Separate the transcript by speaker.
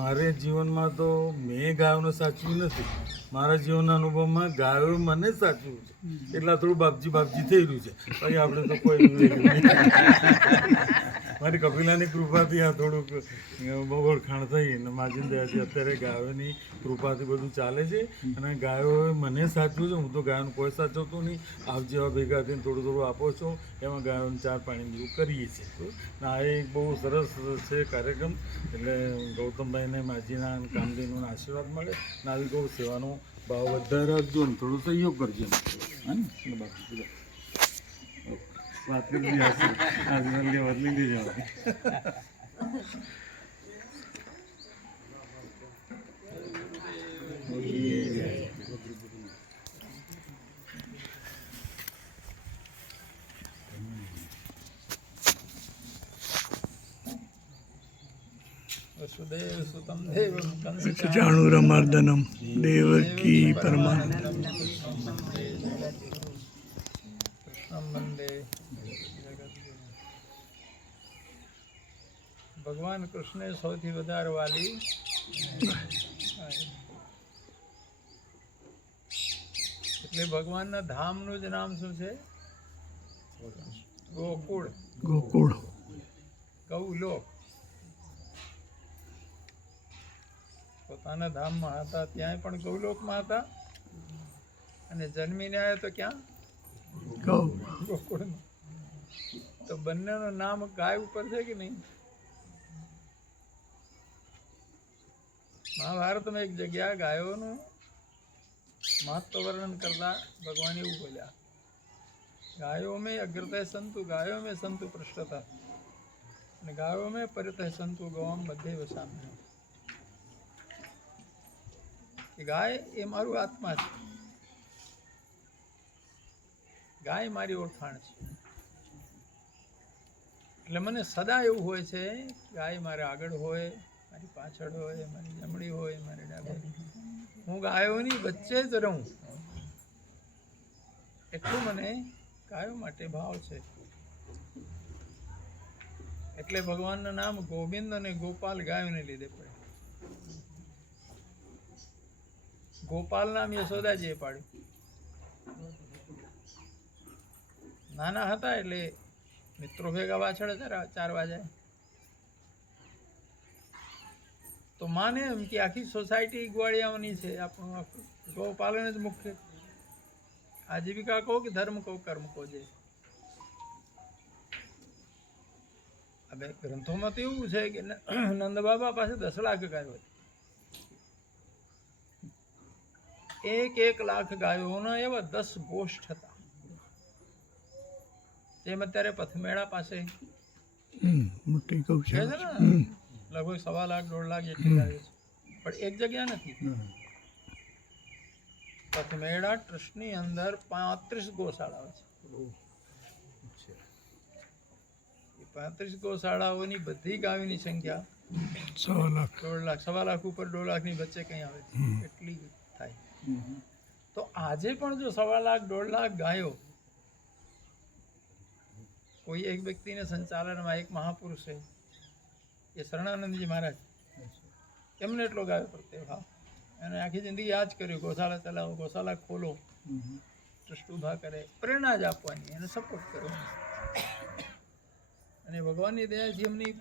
Speaker 1: મારે જીવનમાં તો મેં ગાયોને સાચવ્યું નથી. મારા જીવનના અનુભવમાં ગાયો મને સાચવ્યું છે. એટલા થોડું બાપજી બાપજી થઈ રહ્યું છે. પછી આપણે તો કોઈ. મારી કપિલાની કૃપાથી આ થોડુંક ઓળખાણ થઈ અને માજિંદાજી અત્યારે ગાયોની કૃપાથી બધું ચાલે છે. અને ગાયોએ મને સાચવું છે, હું તો ગાયોને કોઈ સાચવતો નહીં. આપ જેવા ભેગા થઈને થોડું થોડું આપો છો, એમાં ગાયોને ચાર પાણી જેવું કરીએ છીએ. આ એક બહુ સરસ છે કાર્યક્રમ, એટલે ગૌતમભાઈને, માજીના કામધેનુના આશીર્વાદ મળે. અને આવી ગૌ સેવાનો ભાવ વધારે રાખજો ને થોડો સહયોગ કરજો. ને? બાકી. વાત કરી હશે આજકાલ
Speaker 2: કંસ
Speaker 3: ચાણુરમર્દનમ દેવકી પરમાનંદ.
Speaker 2: ભગવાન કૃષ્ણે સૌથી વધારે વાલી એટલે ભગવાનના ધામનું જ નામ શું છે? ગોકુળ.
Speaker 3: ગોકુળ.
Speaker 2: કૌલોક પોતાના ધામમાં હતા ત્યાં પણ ગૌલોકમાં હતા. અને જન્મીને આવ્યા તો ક્યાં?
Speaker 3: ગોકુળ
Speaker 2: ગોકુળમાં. તો બંનેનું નામ ગાય ઉપર છે કે નહીં? મહાભારતમાં એક જગ્યા ગાયોનું મહત્વ વર્ણન કરતા ભગવાન એવું બોલ્યા, ગાયો મેં અગ્રતય સંતુ, ગાયો મેં સંતુ પૃષ્ઠતા, અને ગાયો મેં પરિતય સંતુ ગૌમ બધે વસામ્ય ગાય એ મારું આત્મા છે. ગાય મારી ઓળખાણ છે. એટલે મને સદા એવું હોય છે ગાય મારે આગળ હોય મારી પાછળ હોય, મારી જમણી હોય, મારી ડાબી. હું ગાયોની વચ્ચે જ રહું. એટલું મને ગાયો માટે ભાવ છે. એટલે ભગવાનનું નામ ગોવિંદ અને ગોપાલ ગાયોને લીધે પડે. ગોપાલ નામ યશોદાજીએ પાડ્યું. નાના હતા એટલે મિત્રો ભેગા પાછળ ચાર- ચારવા તો માને એમ કે આખી સોસાયટી ગ્વાળિયાઓની છે. આપણું ગૌપાલન જ મુખ્ય. આજીવિકા કહો કે ધર્મ કહો કર્મ કહો જે. હવે ગ્રંથોમાં તો એવું છે કે નંદ બાબા પાસે દસ લાખ ગાયો હતી એક એક લાખ ગાયોના એવા દસ ગોષ્ઠ હતા. તેમ અત્યારે પથમેળા પાસે.
Speaker 3: મોટી
Speaker 2: કહું
Speaker 3: છે.
Speaker 2: ને. લગભગ સવા લાખ દોઢ લાખ જેટલી ગાયો છે. પણ એક જગ્યા નથી. પથમેડા ટ્રસ્ટની અંદર પાંત્રીસ ગોશાળાઓ છે. પાંત્રીસ ગોશાળાઓની બધી ગાયોની સંખ્યા
Speaker 3: સવા લાખ.
Speaker 2: દોઢ લાખ સવા લાખ ઉપર દોઢ લાખની વચ્ચે કંઈ આવે છે. એટલી થાય. તો આજે પણ જો સવા લાખ દોઢ લાખ ગાયો કોઈ એક વ્યક્તિને સંચાલનમાં એક મહાપુરુષે છે એ શરણાનંદજી મહારાજ. એમને એટલો ગાયો પ્રત્યે ભાવ. અને આખી જિંદગી આ જ કર્યું, ગોશાળા ચલાવો, ગોશાળા ખોલો. ટ્રસ્ટ ઊભા કરે, પ્રેરણા જ આપવાની, એને સપોર્ટ કરવાનો અને ભગવાનની દયાથી એમની